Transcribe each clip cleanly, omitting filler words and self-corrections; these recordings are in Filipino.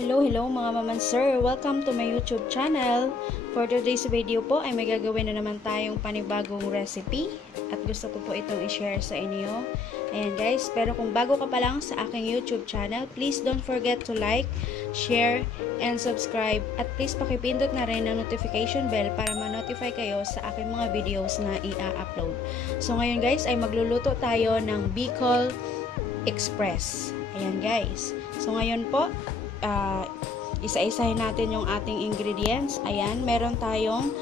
Hello mga mamansir! Welcome to my YouTube channel. For today's video po ay may gagawin na naman tayong panibagong recipe at gusto ko po itong i-share sa inyo. Ayan guys, pero kung bago ka pa lang sa aking YouTube channel, please don't forget to like, share, and subscribe at please pakipindot na rin ang notification bell para ma-notify kayo sa aking mga videos na i-upload. So ngayon guys ay magluluto tayo ng Bicol Express. Ayan guys. So ngayon po, isa-isahin natin yung ating ingredients. Ayan, meron tayong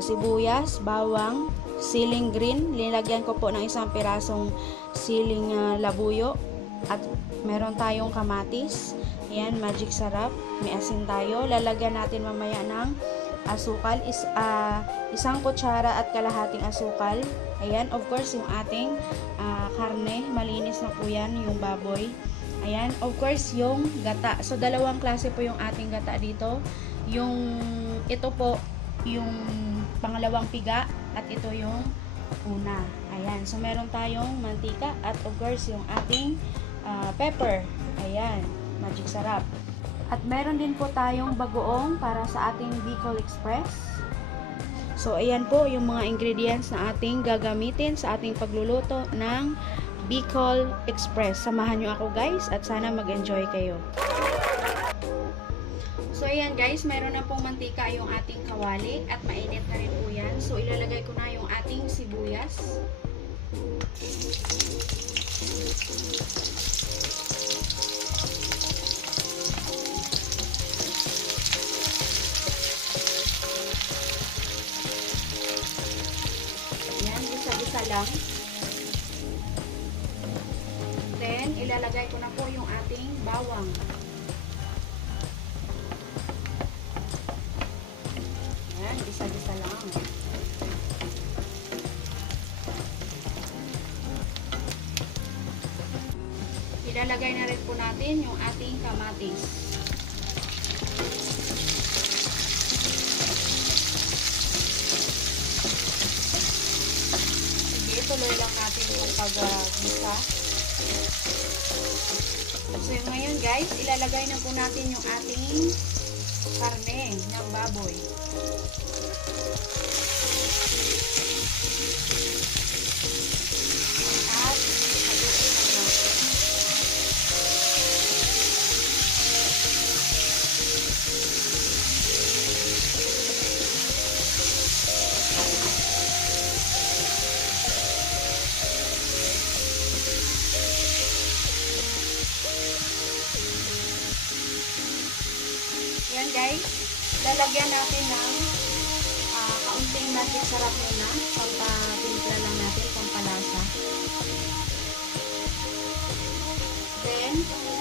sibuyas, bawang, siling green. Linagyan ko po ng isang pirasong siling labuyo. At meron tayong kamatis. Ayan, magic sarap. May asin tayo. Lalagyan natin mamaya ng asukal. Isang kutsara at kalahating asukal. Ayan, of course, yung ating karne. Malinis na po yan, yung baboy. Ayan, of course, yung gata. So, dalawang klase po yung ating gata dito. Ito po, yung pangalawang piga, at ito yung una. Ayan, so meron tayong mantika, at of course, yung ating pepper. Ayan, magic sarap. At meron din po tayong bagoong para sa ating Bicol Express. So, ayan po yung mga ingredients na ating gagamitin sa ating pagluluto ng Bicol Express. Samahan nyo ako guys at sana mag-enjoy kayo. So ayan guys, mayroon na pong mantika yung ating kawali at mainit na rin po yan. So ilalagay ko na yung ating sibuyas. Ayan, isa-isa lang. Then, ilalagay ko na po yung ating bawang. Ayan, isa-isa lang. Ilalagay na rin po natin yung ating kamatis. Sige, tuloy lang natin yung pag-gisa. So ngayon guys, ilalagay na po natin yung ating karne ng baboy. At haluin na natin. Yan guys, lalagyan natin ng kaunting magic sarap muna, pampatimpla lang natin, pampalasa. Then,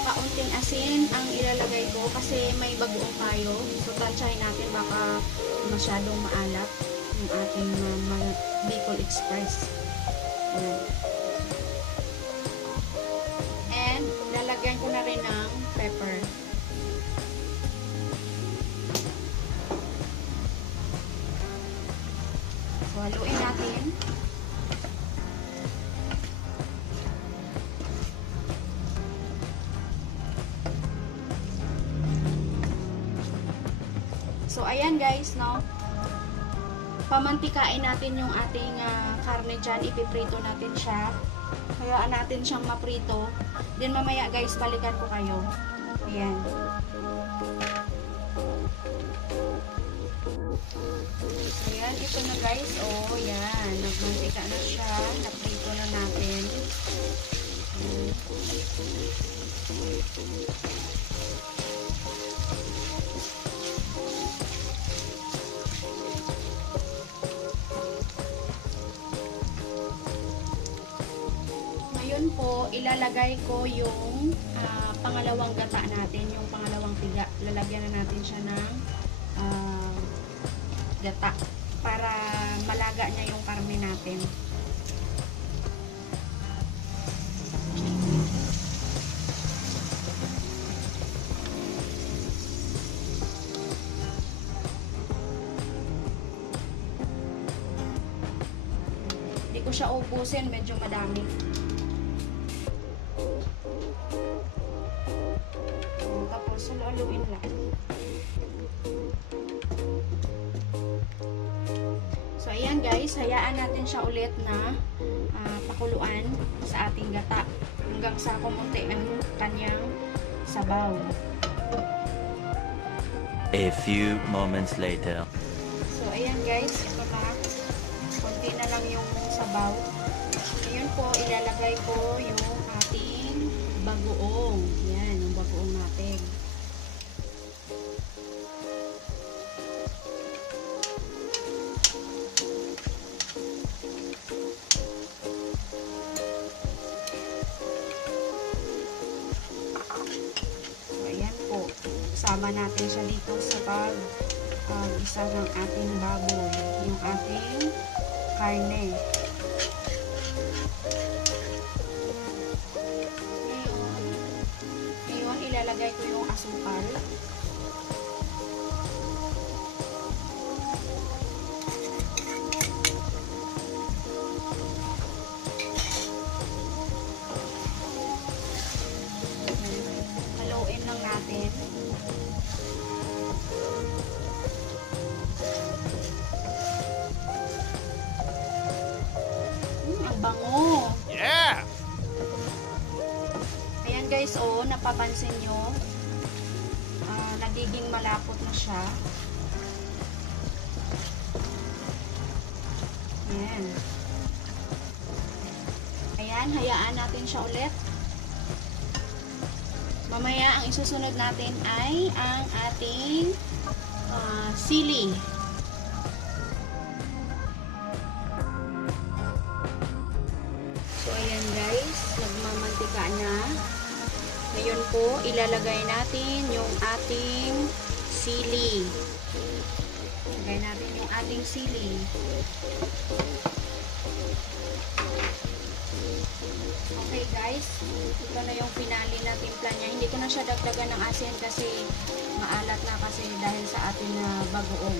kaunting asin ang ilalagay ko kasi may bagoong tayo. So, tansyahin natin baka masyadong maalat yung ating Bicol Express. Ayan. And, lalagyan ko na rin ng pepper. So, haluin natin. So, ayan guys, no? Pamantikain natin yung ating karne dyan. Ipiprito natin siya. Hayaan natin siyang maprito. Then, mamaya guys, balikan ko kayo. Ayan. Ayan, ito na guys. Oh, yan. Nagmantika na siya. Naprito na natin. Ngayon po, ilalagay ko yung pangalawang gata natin. Yung pangalawang piga. Lalagyan na natin siya ng gata para malaga niya yung karne natin. Hindi ko siya ubusin, medyo madami. Tapos Tapos haluin lang. So ayan guys, hayaan natin siya ulit na pakuluan sa ating gata hanggang sa kumunti ang kanyang sabaw. A few moments later. So ayan guys, ito na. Kunti na lang yung sabaw. Ngayon po, ilalagay ko yung ating bagoong. Yan, yung bagoong natin. So ayan po. Sama natin siya dito sa isa ng ating baboy. Yung ating karne. Ngayon, ilalagay ko yung asukal. Haluin lang natin. Ang bango. Yeah! Ayan guys, napapansin nyo, nagiging malapot na siya. Ayan. Ayan, hayaan natin siya ulit. Mamaya, ang isusunod natin ay ang ating sili. So, ayan guys, nagmamantika na. Ngayon po, ilalagay natin yung ating sili. Ilagay natin yung ating sili. Okay guys, ito na yung finale na timpla niya. Hindi ko na siya dagdagan ng asin kasi maalat na kasi dahil sa ating bagoong.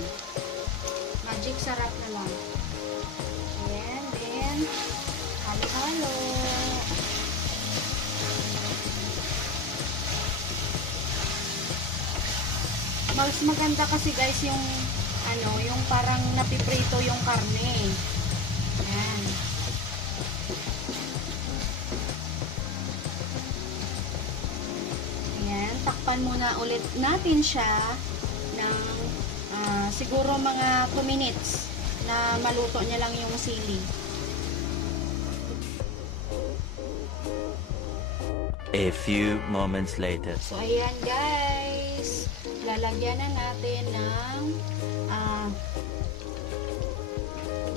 Magic sarap na lang. Ayan, then halo-halo. Mas maganda kasi guys yung yung parang napiprito yung karne. Ayan. Ayan, takpan muna ulit natin siya ng siguro mga 2 minutes na maluto niya lang yung sili. A few moments later. So, ayan guys. Lalagyan na natin ng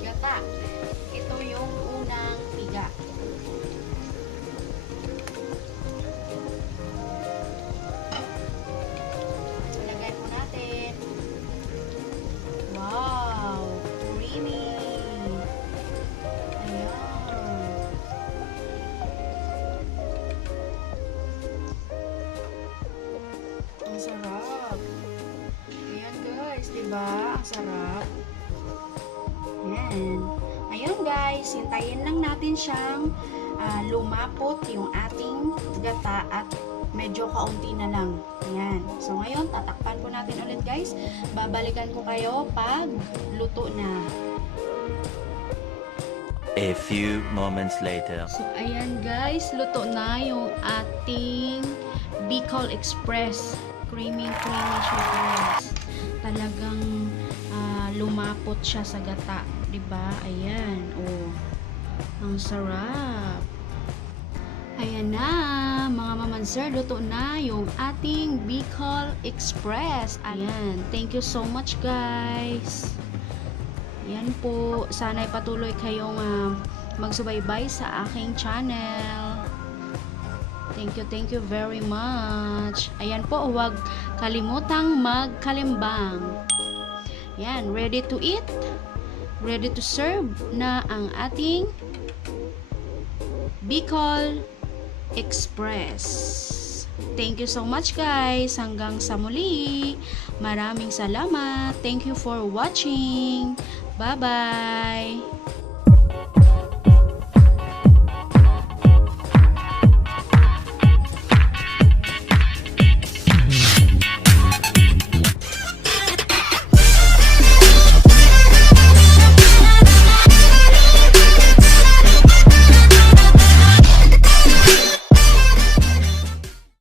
gata. Ito yung unang piga. Lagay po natin. Wow! Creamy! Ayan. Ang sarap. Ayan guys, diba? Ang sarap. Ayan. Ayun guys, hintayin lang natin siyang lumapot yung ating gata at medyo kaunti na lang. Ayan. So ngayon, tatakpan ko natin ulit guys. Babalikan ko kayo pag luto na. A few moments later. So ayan guys, luto na yung ating Bicol Express. Creamy siya guys. Talagang lumapot siya sa gata, 'di ba? Ayan, ang sarap. Ayan na, mga mamanser, luto na yung ating Bicol Express. Ayan, thank you so much guys. Ayan po, sana'y patuloy kayong magsubaybay sa aking channel. Thank you very much. Ayan po, huwag kalimutang magkalimbang. Yan, ready to eat, ready to serve na ang ating Bicol Express. Thank you so much guys. Hanggang sa muli. Maraming salamat. Thank you for watching. Bye-bye.